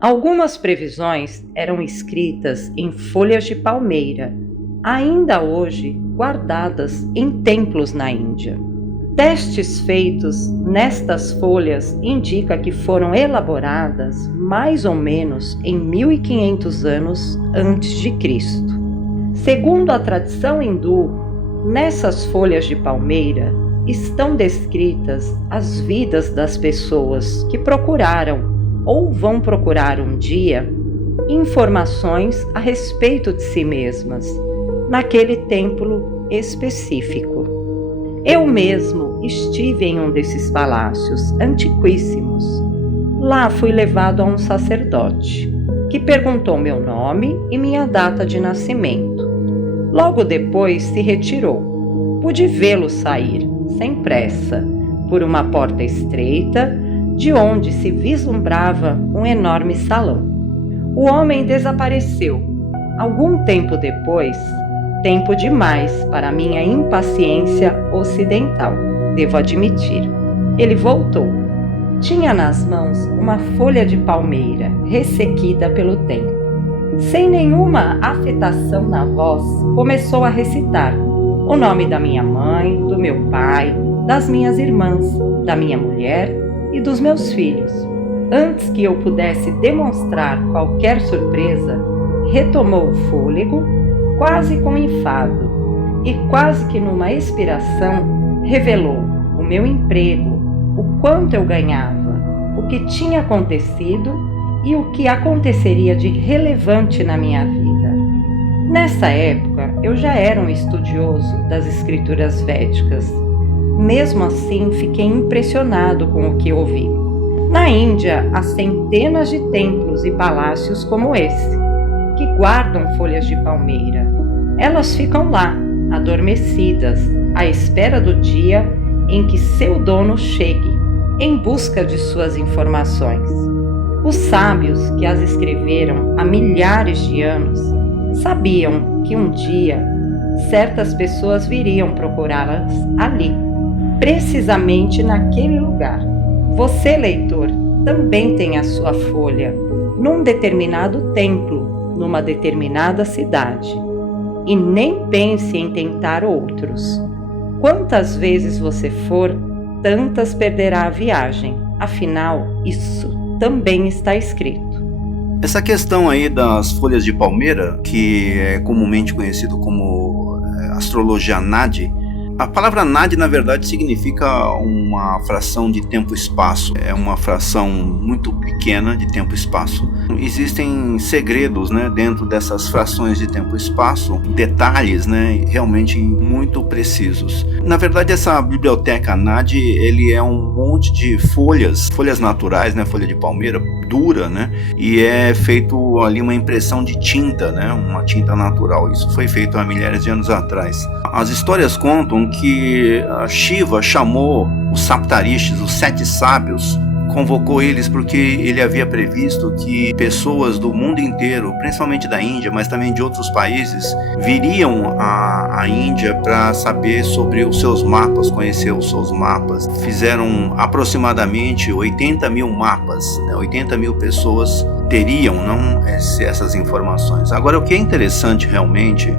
Algumas previsões eram escritas em folhas de palmeira, ainda hoje guardadas em templos na Índia. Testes feitos nestas folhas indicam que foram elaboradas mais ou menos em 1500 anos antes de Cristo. Segundo a tradição hindu, nessas folhas de palmeira estão descritas as vidas das pessoas que procuraram ou vão procurar um dia informações a respeito de si mesmas, naquele templo específico. Eu mesmo estive em um desses palácios antiquíssimos. Lá fui levado a um sacerdote, que perguntou meu nome e minha data de nascimento. Logo depois se retirou. Pude vê-lo sair, sem pressa, por uma porta estreita, de onde se vislumbrava um enorme salão. O homem desapareceu. Algum tempo depois, tempo demais para minha impaciência ocidental, devo admitir. Ele voltou. Tinha nas mãos uma folha de palmeira, ressequida pelo tempo. Sem nenhuma afetação na voz, começou a recitar o nome da minha mãe, do meu pai, das minhas irmãs, da minha mulher e dos meus filhos. Antes que eu pudesse demonstrar qualquer surpresa, retomou o fôlego, quase com enfado, e quase que numa expiração, revelou o meu emprego, o quanto eu ganhava, o que tinha acontecido e o que aconteceria de relevante na minha vida. Nessa época, eu já era um estudioso das escrituras védicas. Mesmo assim, fiquei impressionado com o que ouvi. Na Índia, há centenas de templos e palácios como esse, que guardam folhas de palmeira. Elas ficam lá, adormecidas, à espera do dia em que seu dono chegue, em busca de suas informações. Os sábios que as escreveram há milhares de anos sabiam que um dia certas pessoas viriam procurá-las ali, precisamente naquele lugar. Você, leitor, também tem a sua folha, num determinado templo, numa determinada cidade. E nem pense em tentar outros. Quantas vezes você for, tantas perderá a viagem. Afinal, isso também está escrito. Essa questão aí das folhas de palmeira, que é comumente conhecido como astrologia Nadi, a palavra Nadi, na verdade, significa uma fração de tempo-espaço. É uma fração muito pequena de tempo-espaço. Existem segredos, né, dentro dessas frações de tempo-espaço, detalhes, né, realmente muito precisos. Na verdade, essa biblioteca Nadi, ele é um monte de folhas naturais, né, folha de palmeira dura, né, e é feito ali uma impressão de tinta, né, uma tinta natural. Isso foi feito há milhares de anos atrás. As histórias contam que Shiva chamou os Saptarishis, os 7 sábios, convocou eles porque ele havia previsto que pessoas do mundo inteiro, principalmente da Índia, mas também de outros países, viriam à Índia para saber sobre os seus mapas, conhecer os seus mapas. Fizeram aproximadamente 80 mil mapas, né? 80 mil pessoas teriam essas informações. Agora, o que é interessante realmente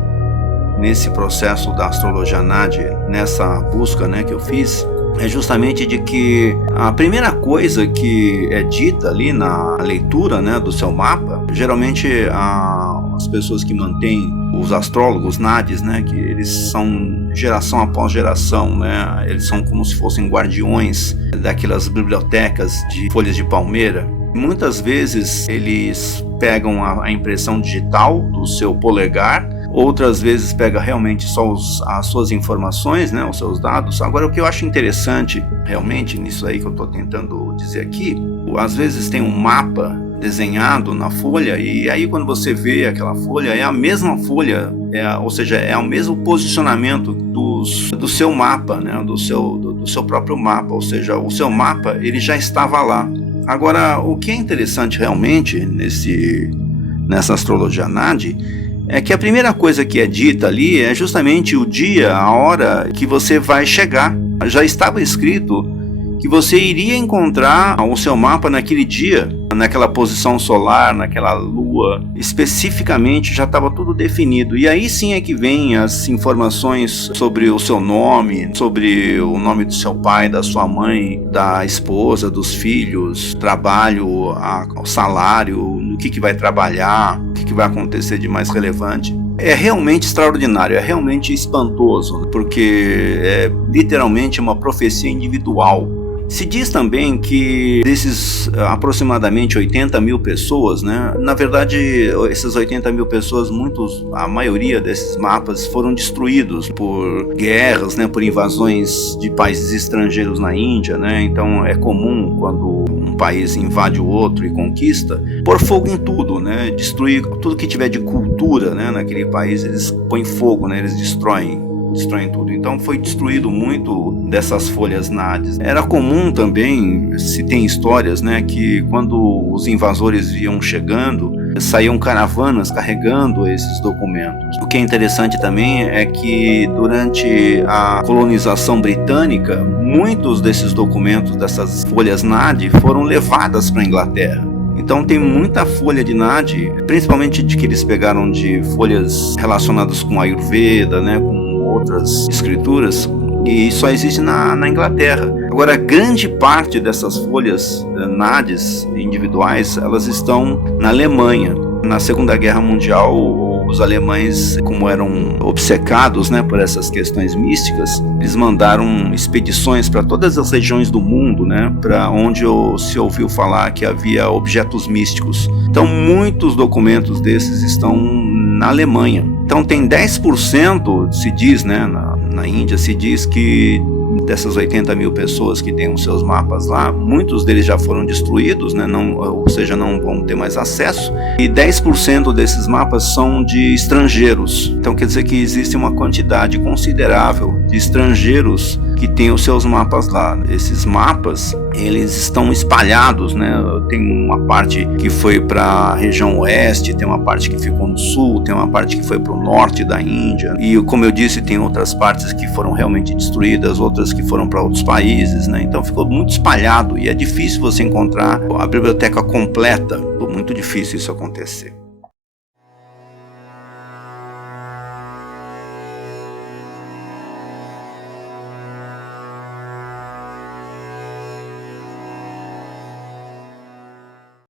nesse processo da astrologia Nadi, nessa busca, né, que eu fiz, é justamente de que a primeira coisa que é dita ali na leitura, né, do seu mapa, geralmente as pessoas que mantêm os astrólogos Nadis, né, que eles são geração após geração, né, eles são como se fossem guardiões daquelas bibliotecas de folhas de palmeira. Muitas vezes eles pegam a impressão digital do seu polegar, outras vezes pega realmente só as suas informações, né, os seus dados. Agora, o que eu acho interessante realmente nisso aí que eu estou tentando dizer aqui, às vezes tem um mapa desenhado na folha e aí quando você vê aquela folha, é a mesma folha, ou seja, é o mesmo posicionamento do seu mapa, né, do seu próprio mapa, ou seja, o seu mapa ele já estava lá. Agora, o que é interessante realmente nessa astrologia Nadi é que a primeira coisa que é dita ali é justamente o dia, a hora que você vai chegar. Já estava escrito que você iria encontrar o seu mapa naquele dia, naquela posição solar, naquela lua, especificamente já estava tudo definido. E aí sim é que vem as informações sobre o seu nome, sobre o nome do seu pai, da sua mãe, da esposa, dos filhos, trabalho, o salário, no que vai trabalhar, o que vai acontecer de mais relevante. É realmente extraordinário, é realmente espantoso, porque é literalmente uma profecia individual. Se diz também que desses aproximadamente 80 mil pessoas, né, na verdade, essas 80 mil pessoas, a maioria desses mapas foram destruídos por guerras, né, por invasões de países estrangeiros na Índia, né, então é comum quando um país invade o outro e conquista, pôr fogo em tudo, né, destruir tudo que tiver de cultura, né, naquele país, eles põem fogo, né, eles destroem tudo. Então foi destruído muito dessas folhas nádies. Era comum também, se tem histórias, né, que quando os invasores iam chegando, saíam caravanas carregando esses documentos. O que é interessante também é que durante a colonização britânica, muitos desses documentos, dessas folhas nádies, foram levadas para a Inglaterra. Então tem muita folha de nádi, principalmente de que eles pegaram de folhas relacionadas com a Ayurveda, né, com outras escrituras, e só existe na Inglaterra. Agora, grande parte dessas folhas nádies individuais, elas estão na Alemanha. Na Segunda Guerra Mundial, os alemães, como eram obcecados, né, por essas questões místicas, eles mandaram expedições para todas as regiões do mundo, né, para onde se ouviu falar que havia objetos místicos. Então, muitos documentos desses estão na Alemanha. Então tem 10%, se diz, né, na Índia, se diz que dessas 80 mil pessoas que têm os seus mapas lá, muitos deles já foram destruídos, né, ou seja, não vão ter mais acesso, e 10% desses mapas são de estrangeiros. Então quer dizer que existe uma quantidade considerável de estrangeiros que têm os seus mapas lá. Esses mapas, eles estão espalhados, né? Tem uma parte que foi para a região oeste, tem uma parte que ficou no sul, tem uma parte que foi para o norte da Índia, e como eu disse, tem outras partes que foram realmente destruídas, outras que foram para outros países, né? Então ficou muito espalhado e é difícil você encontrar a biblioteca completa, muito difícil isso acontecer.